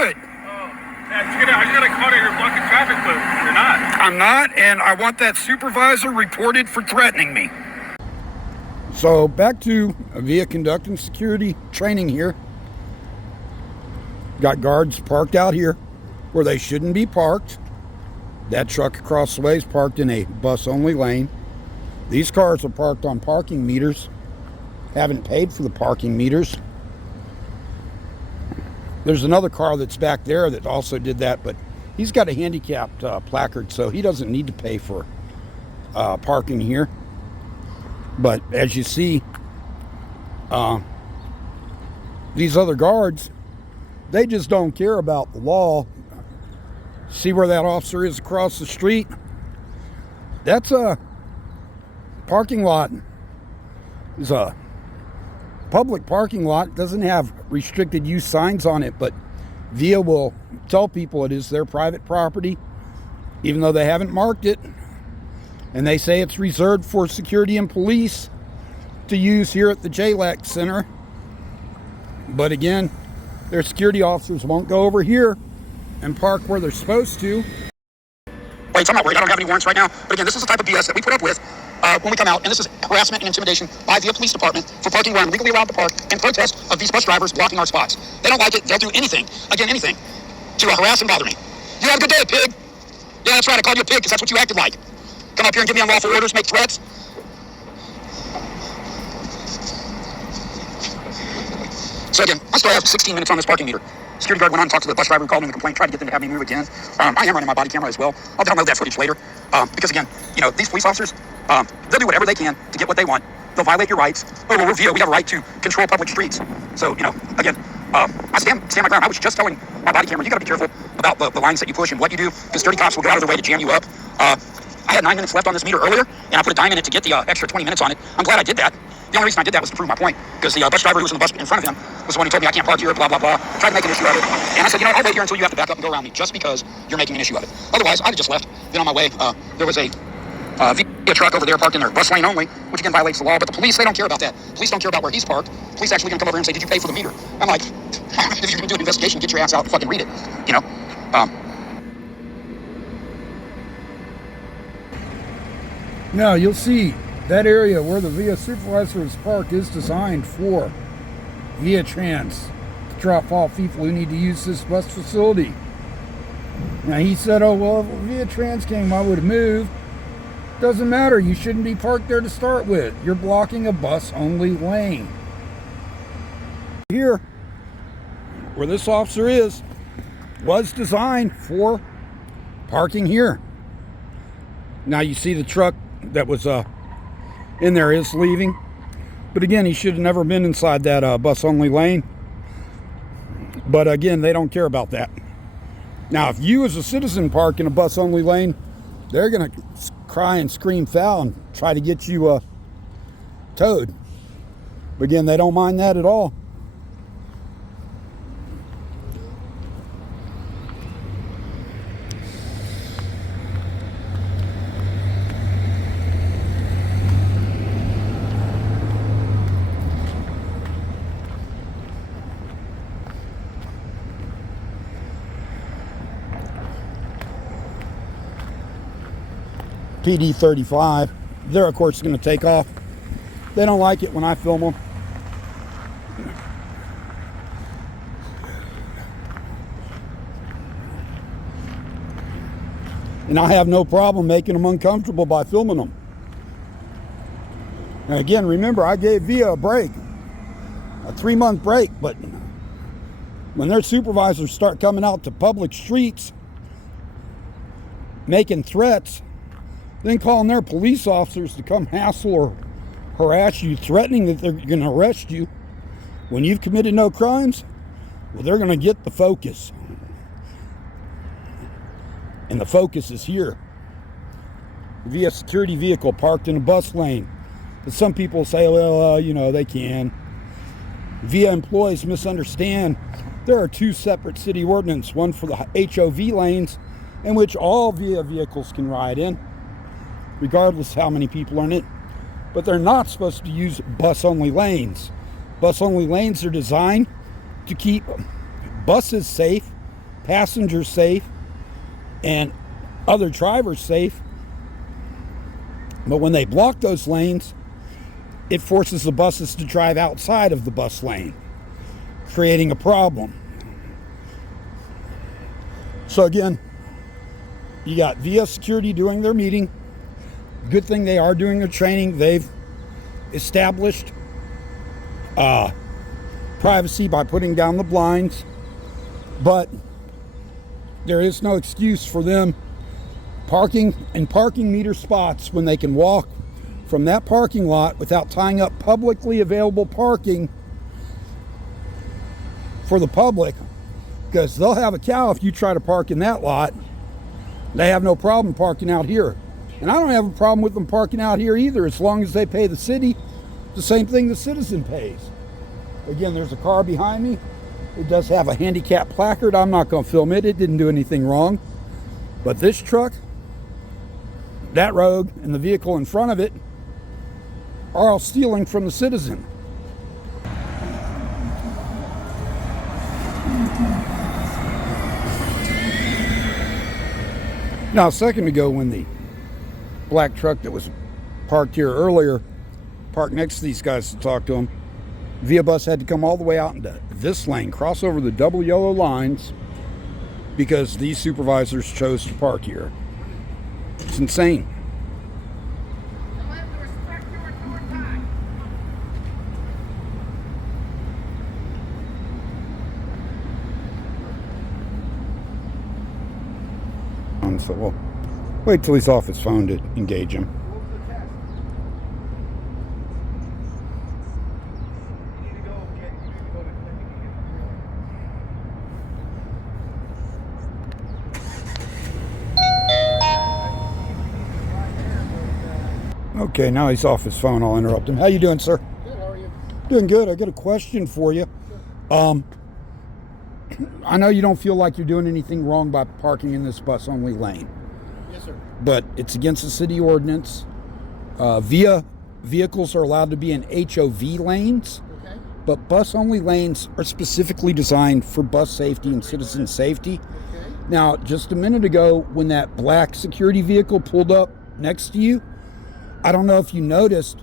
good. I got a call that you're blocking traffic, but you're not. I'm not, and I want that supervisor reported for threatening me. So back to via conducting security training here. Got guards parked out here where they shouldn't be parked. That truck across the way is parked in a bus-only lane. These cars are parked on parking meters. Haven't paid for the parking meters. There's another car that's back there that also did that, but he's got a handicapped placard, so he doesn't need to pay for parking here. But as you see, these other guards, they just don't care about the law. See where that officer is across the street? That's a parking lot. It's a public parking lot. Doesn't have restricted use signs on it, but VIA will tell people it is their private property, even though they haven't marked it. And they say it's reserved for security and police to use here at the JLAC Center. But again, their security officers won't go over here and park where they're supposed to. Wait, I'm not worried. I don't have any warrants right now. But again, this is the type of BS that we put up with when we come out. And this is harassment and intimidation by VIA Police Department for parking where I'm legally allowed to park in protest of these bus drivers blocking our spots. They don't like it. They'll do anything, again, anything, to harass and bother me. You have a good day, pig. Yeah, that's right. I called you a pig because that's what you acted like. Come up here and give me unlawful orders, make threats. So again, I still have 16 minutes on this parking meter. Security guard went on and talked to the bus driver who called in the complaint, tried to get them to have me move again. I am running my body camera as well. I'll download that footage later. Because again, you know, these police officers, they'll do whatever they can to get what they want. They'll violate your rights. But we'll review. We have a right to control public streets. So, you know, again, I stand my ground. I was just telling my body camera, you got to be careful about the lines that you push and what you do, because dirty cops will go out of their way to jam you up. I had 9 minutes left on this meter earlier, and I put a dime in it to get the extra 20 minutes on it. I'm glad I did that. The only reason I did that was to prove my point, because the bus driver who was in the bus in front of him was the one who told me I can't park here, blah, blah, blah, tried to make an issue of it. And I said, you know, I'll wait here until you have to back up and go around me, just because you're making an issue of it. Otherwise, I'd have just left, been on my way. There was a VIA truck over there parked in their bus lane only, which again violates the law, but the police, they don't care about that. Police don't care about where he's parked. Police actually gonna come over here and say, did you pay for the meter? I'm like, if you're gonna do an investigation, get your ass out and fucking read it, you know? Now you'll see that area where the VIA supervisor is parked is designed for VIA Trans to drop off people who need to use this bus facility. Now he said, oh, well, if VIA Trans came, I would have moved. Doesn't matter. You shouldn't be parked there to start with. You're blocking a bus-only lane. Here, where this officer is, was designed for parking here. Now you see the truck that was in there is leaving, but again, he should have never been inside that bus-only lane. But again, they don't care about that. Now, if you as a citizen park in a bus-only lane, they're gonna cry and scream foul and try to get you towed. But again, they don't mind that at all. PD-35, they're of course going to take off. They don't like it when I film them. And I have no problem making them uncomfortable by filming them. And again, remember, I gave VIA a break, a 3-month break, but when their supervisors start coming out to public streets making threats, then calling their police officers to come hassle or harass you, threatening that they're going to arrest you when you've committed no crimes, well, they're going to get the focus. And the focus is here. VIA security vehicle parked in a bus lane. But some people say, well, you know, they can. VIA employees misunderstand. There are 2 separate city ordinances, one for the HOV lanes, in which all VIA vehicles can ride in, regardless how many people are in it. But they're not supposed to use bus-only lanes. Bus-only lanes are designed to keep buses safe passengers safe and other drivers safe. But when they block those lanes, it forces the buses to drive outside of the bus lane, creating a problem. So again, you got VIA security doing their meeting. Good thing they are doing their training. They've established privacy by putting down the blinds, but there is no excuse for them parking in parking meter spots when they can walk from that parking lot without tying up publicly available parking for the public, because they'll have a cow if you try to park in that lot. They have no problem parking out here. And I don't have a problem with them parking out here either, as long as they pay the city the same thing the citizen pays. Again, there's a car behind me. It does have a handicap placard. I'm not going to film it. It didn't do anything wrong. But this truck, that rogue, and the vehicle in front of it are all stealing from the citizen. Now, a second ago, when the black truck that was parked here earlier parked next to these guys to talk to them, VIA bus had to come all the way out into this lane, cross over the double yellow lines, because these supervisors chose to park here. It's insane. So we'll wait till he's off his phone to engage him. Okay, now he's off his phone. I'll interrupt him. How you doing, sir? Good, how are you? Doing good. I got a question for you. Sure. I know you don't feel like you're doing anything wrong by parking in this bus-only lane. Yes, sir. But it's against the city ordinance. VIA vehicles are allowed to be in HOV lanes, Okay. but bus-only lanes are specifically designed for bus safety and citizen safety. Okay. Now, just a minute ago, when that black security vehicle pulled up next to you, I don't know if you noticed,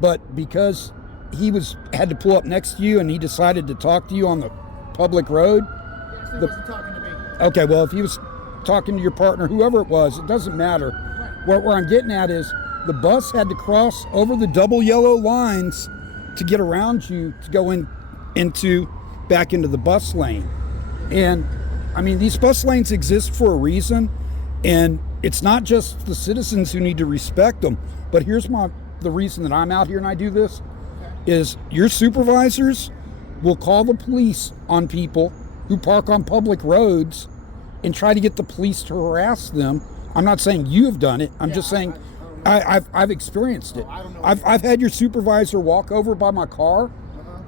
but because he had to pull up next to you and he decided to talk to you on the public road. He actually wasn't talking to me. Okay, well, if he was talking to your partner, whoever it was, it doesn't matter. Right. Where I'm getting at is the bus had to cross over the double yellow lines to get around you to go back into the bus lane. And I mean, these bus lanes exist for a reason, and it's not just the citizens who need to respect them. But here's the reason that I'm out here and I do this, is your supervisors will call the police on people who park on public roads and try to get the police to harass them. I'm not saying you have done it. I'm just saying I've experienced it. I've had your supervisor walk over by my car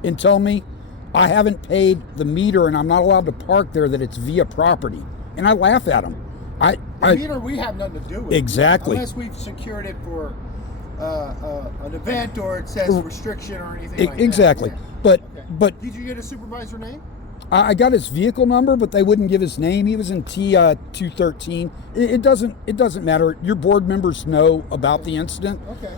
and tell me I haven't paid the meter and I'm not allowed to park there, that it's VIA property. And I laugh at him. The meter we have nothing to do with. Exactly. Unless we've secured it for an event or it says restriction or anything like exactly. that. But Okay. but Did you get a supervisor name? I got his vehicle number, but they wouldn't give his name. He was in T-213. It doesn't matter. Your board members know about the incident. Okay.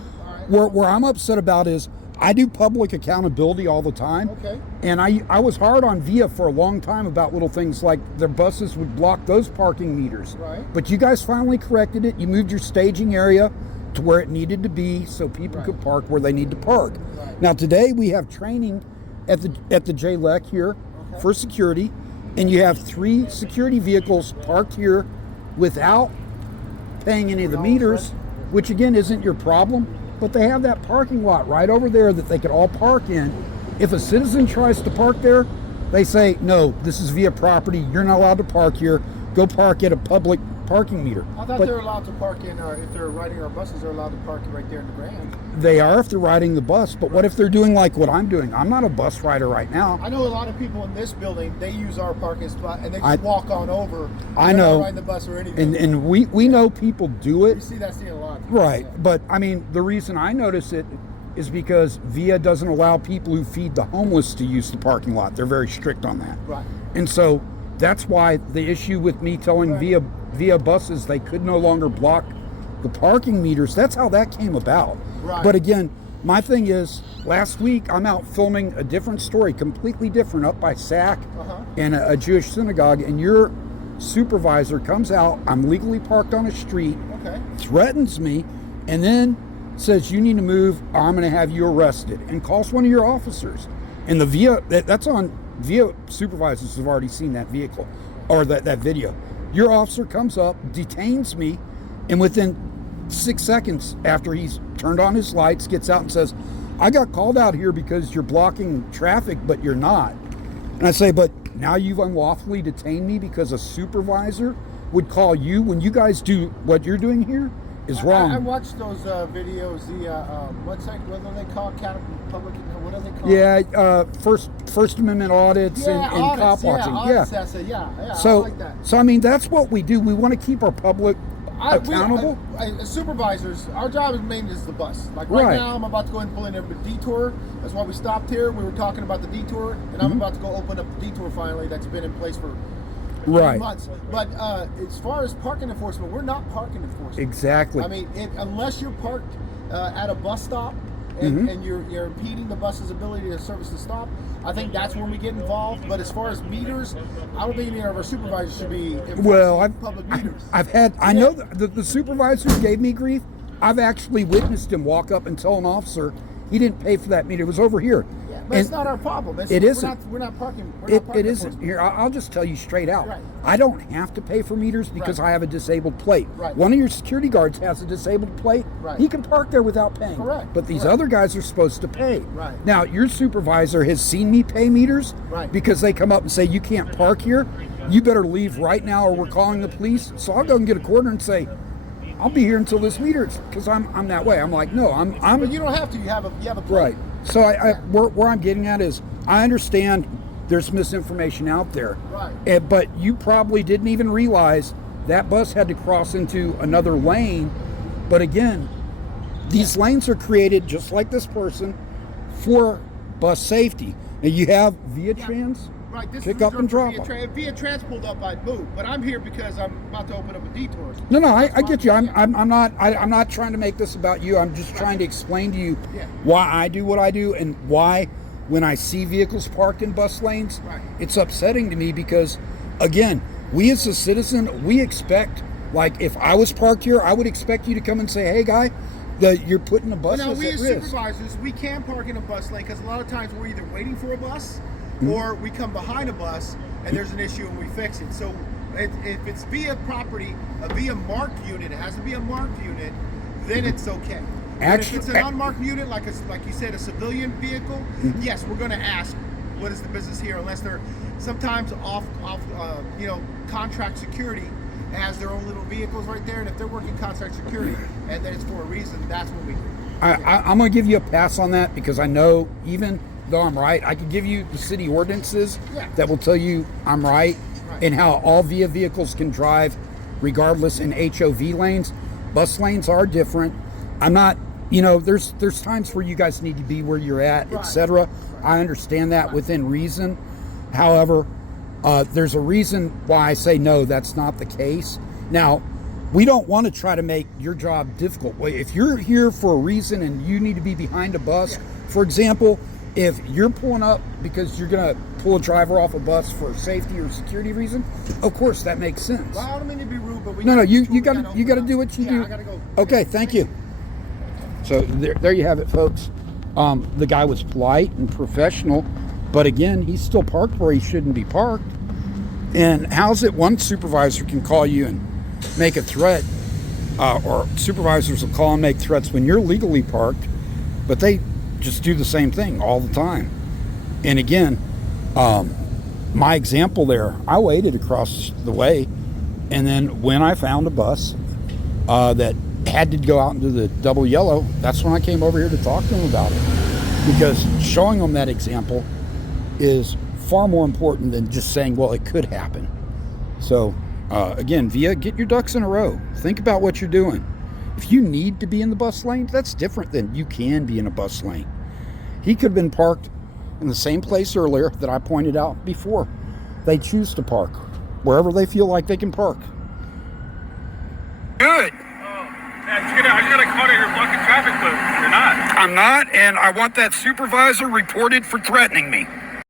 All right. Where I'm upset about is I do public accountability all the time. Okay. And I was hard on VIA for a long time about little things like their buses would block those parking meters. Right. But you guys finally corrected it. You moved your staging area to where it needed to be so people could park where they need to park. Right. Now today we have training at the JLEC here for security, and you have 3 security vehicles parked here without paying any of the meters, which again isn't your problem, but they have that parking lot right over there that they could all park in. If a citizen tries to park there, they say, no, this is VIA property, you're not allowed to park here, go park at a public parking meter. I thought they were allowed to park in, or if they're riding our buses, they're allowed to park right there in the Grand. They are if they're riding the bus, but what if they're doing like what I'm doing? I'm not a bus rider right now. I know a lot of people in this building, they use our parking spot and they just walk on over. I They're know. not riding the bus or anything. And we know people do it. You see that a lot. Right, Yeah. but I mean, the reason I notice it is because VIA doesn't allow people who feed the homeless to use the parking lot. They're very strict on that. Right. And so that's why the issue with me telling via buses they could no longer block the parking meters, that's how that came about. Right. But again, my thing is, last week I'm out filming a different story, completely different, up by SAC in a Jewish synagogue, and your supervisor comes out, I'm legally parked on a street, threatens me, and then says, you need to move or I'm going to have you arrested, and calls one of your officers. And that's on VIA supervisors have already seen that vehicle or that video. Your officer comes up, detains me, and within 6 seconds after he's turned on his lights, gets out and says, I got called out here because you're blocking traffic, but you're not. And I say, but now you've unlawfully detained me because a supervisor would call you when you guys do what you're doing here is wrong. I watched those videos. The what do they call public? What are they called? Yeah, First Amendment audits and cop watching. Audits, yeah. So, I like that. So I mean, that's what we do. We want to keep our public accountable. Supervisors, our job is mainly is the bus. Like right now, I'm about to go and pull in a detour. That's why we stopped here. We were talking about the detour, and I'm about to go open up the detour finally. That's been in place for months. But as far as parking enforcement, we're not parking enforcement. Exactly. I mean, unless you're parked at a bus stop and you're impeding the bus's ability to service the stop, I think that's when we get involved. But as far as meters, I don't think any of our supervisors should be enforcing public meters. I know the supervisor gave me grief. I've actually witnessed him walk up and tell an officer he didn't pay for that meter. It was over here. But it's not our problem. It isn't. We're not parking. It isn't. Here, I'll just tell you straight out. Right. I don't have to pay for meters because I have a disabled plate. Right. One of your security guards has a disabled plate. Right. He can park there without paying. Correct. But these other guys are supposed to pay. Right. Now, your supervisor has seen me pay meters because they come up and say, you can't park here. You better leave right now or we're calling the police. So I'll go and get a quarter and say, I'll be here until this meter, because I'm that way. I'm like, no, I'm. But you don't have to. You have a plate. Right. So where I'm getting at is, I understand there's misinformation out there. Right. But you probably didn't even realize that bus had to cross into another lane. But again, these lanes are created just like this person for bus safety. Now you have Via Trans. Right, this pick is up and drop Via off. Via Trans pulled up, I'd move, but I'm here because I'm about to open up a detour. No, I get you. I'm not trying to make this about you. I'm just trying to explain to you why I do what I do and why, when I see vehicles parked in bus lanes, it's upsetting to me because, again, we as a citizen, we expect, like if I was parked here, I would expect you to come and say, hey, guy, you're putting a bus at risk. We as supervisors, we can park in a bus lane because a lot of times we're either waiting for a bus or we come behind a bus and there's an issue and we fix it. So if it's via property, a via marked unit, it has to be a marked unit, then it's okay. Actually, if it's an unmarked unit, like you said, a civilian vehicle, yes, we're going to ask, what is the business here? Unless they're sometimes off contract security has their own little vehicles right there, and if they're working contract security and then it's for a reason, that's what we do. I'm going to give you a pass on that because I know even though I'm right, I can give you the city ordinances that will tell you I'm right and how all VIA vehicles can drive regardless in HOV lanes. Bus lanes are different. I'm not, there's times where you guys need to be where you're at, etc. I understand that within reason. However, there's a reason why I say no, that's not the case. Now, we don't want to try to make your job difficult. If you're here for a reason and you need to be behind a bus, for example, if you're pulling up because you're going to pull a driver off a bus for safety or security reason, of course that makes sense. Well, I don't mean to be rude, but you got to do what you do. I got to go. Okay, thank you. So there you have it, folks. The guy was polite and professional, but again, he's still parked where he shouldn't be parked. And how's it one supervisor can call you and make a threat, or supervisors will call and make threats when you're legally parked, but they just do the same thing all the time. And again, my example there, I waited across the way, and then when I found a bus that had to go out into the double yellow, that's when I came over here to talk to them about it, because showing them that example is far more important than just saying, well, it could happen. So again, Via, get your ducks in a row. Think about what you're doing. If you need to be in the bus lane, that's different than you can be in a bus lane. He could have been parked in the same place earlier that I pointed out before. They choose to park wherever they feel like they can park. Good. I'm gonna call it your fucking traffic booth. You're not. I'm not, and I want that supervisor reported for threatening me.